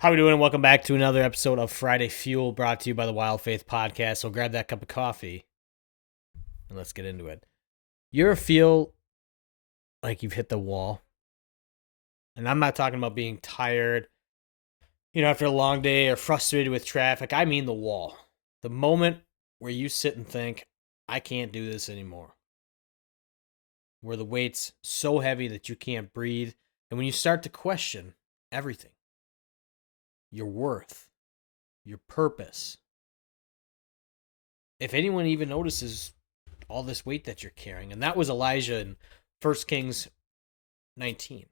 How we doing? Welcome back to another episode of Friday Fuel, brought to you by the Wild Faith Podcast. So grab that cup of coffee and let's get into it. You ever feel like you've hit the wall? And I'm not talking about being tired, after a long day or frustrated with traffic. I mean the wall. The moment where you sit and think, I can't do this anymore. Where the weight's so heavy that you can't breathe. And when you start to question everything, your worth, your purpose. If anyone even notices all this weight that you're carrying. And that was Elijah in 1 Kings 19.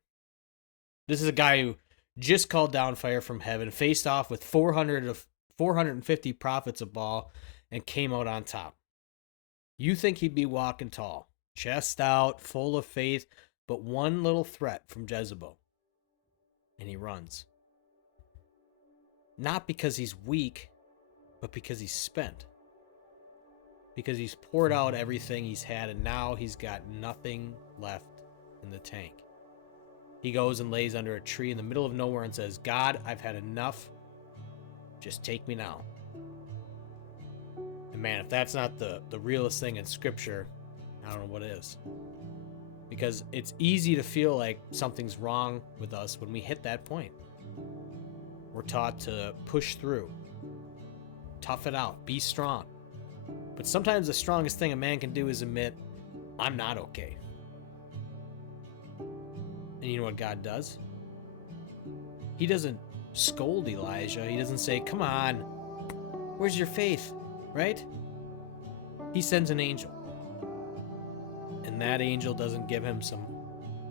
This is a guy who just called down fire from heaven, faced off with 450 prophets of Baal, and came out on top. You think he'd be walking tall, chest out, full of faith, but one little threat from Jezebel, and he runs. Not because he's weak, but because he's spent. Because he's poured out everything he's had, and now he's got nothing left in the tank. He goes and lays under a tree in the middle of nowhere and says, God, I've had enough. Just take me now. And man, if that's not the realest thing in Scripture, I don't know what is. Because it's easy to feel like something's wrong with us when we hit that point. We're taught to push through, tough it out, be strong. But sometimes the strongest thing a man can do is admit, I'm not okay. And you know what God does? He doesn't scold Elijah. He doesn't say, come on, where's your faith, right? He sends an angel. And that angel doesn't give him some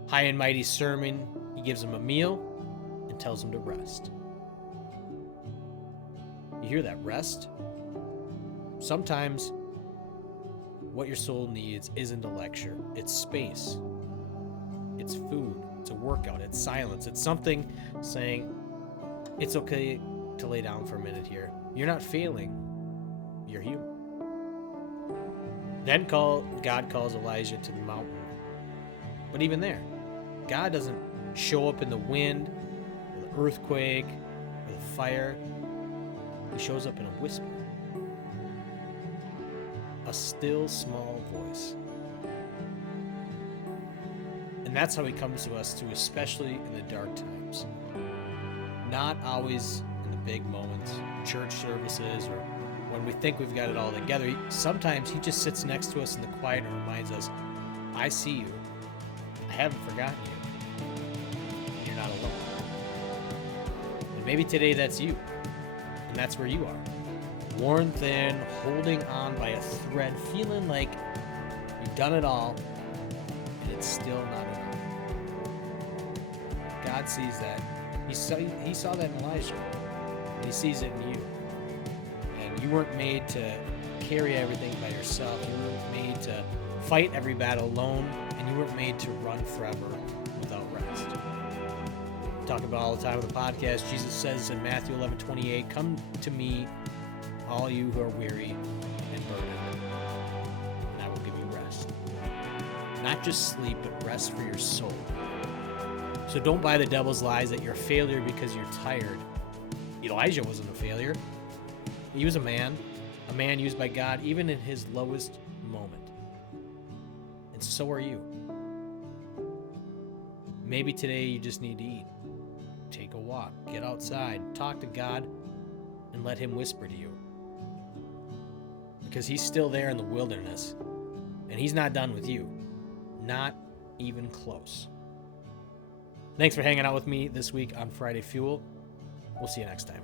high and mighty sermon. He gives him a meal and tells him to rest. You hear that? Rest? Sometimes what your soul needs isn't a lecture. It's space. It's food. It's a workout. It's silence. It's something saying, it's okay to lay down for a minute here. You're not failing. You're human. Then God calls Elijah to the mountain. But even there, God doesn't show up in the wind, or the earthquake, or the fire. He shows up in a whisper. A still small voice. And that's how he comes to us too, especially in the dark times. Not always in the big moments, church services, or when we think we've got it all together. Sometimes he just sits next to us in the quiet and reminds us, I see you. I haven't forgotten you. You're not alone. And maybe today that's you. And that's where you are. Worn thin, holding on by a thread, feeling like you've done it all, and it's still not enough. God sees that. He saw that in Elijah, and he sees it in you. And you weren't made to carry everything by yourself. You weren't made to fight every battle alone, and you weren't made to run forever without rest. We talk about all the time on the podcast. Jesus says in Matthew 11:28, come to me, all you who are weary and burdened, and I will give you rest. Not just sleep, but rest for your soul. So don't buy the devil's lies that you're a failure because you're tired. Elijah wasn't a failure. He was a man used by God even in his lowest moment. And so are you. Maybe today you just need to eat. Take a walk, get outside, talk to God, and let him whisper to you. Because he's still there in the wilderness, and he's not done with you. Not even close. Thanks for hanging out with me this week on Friday Fuel. We'll see you next time.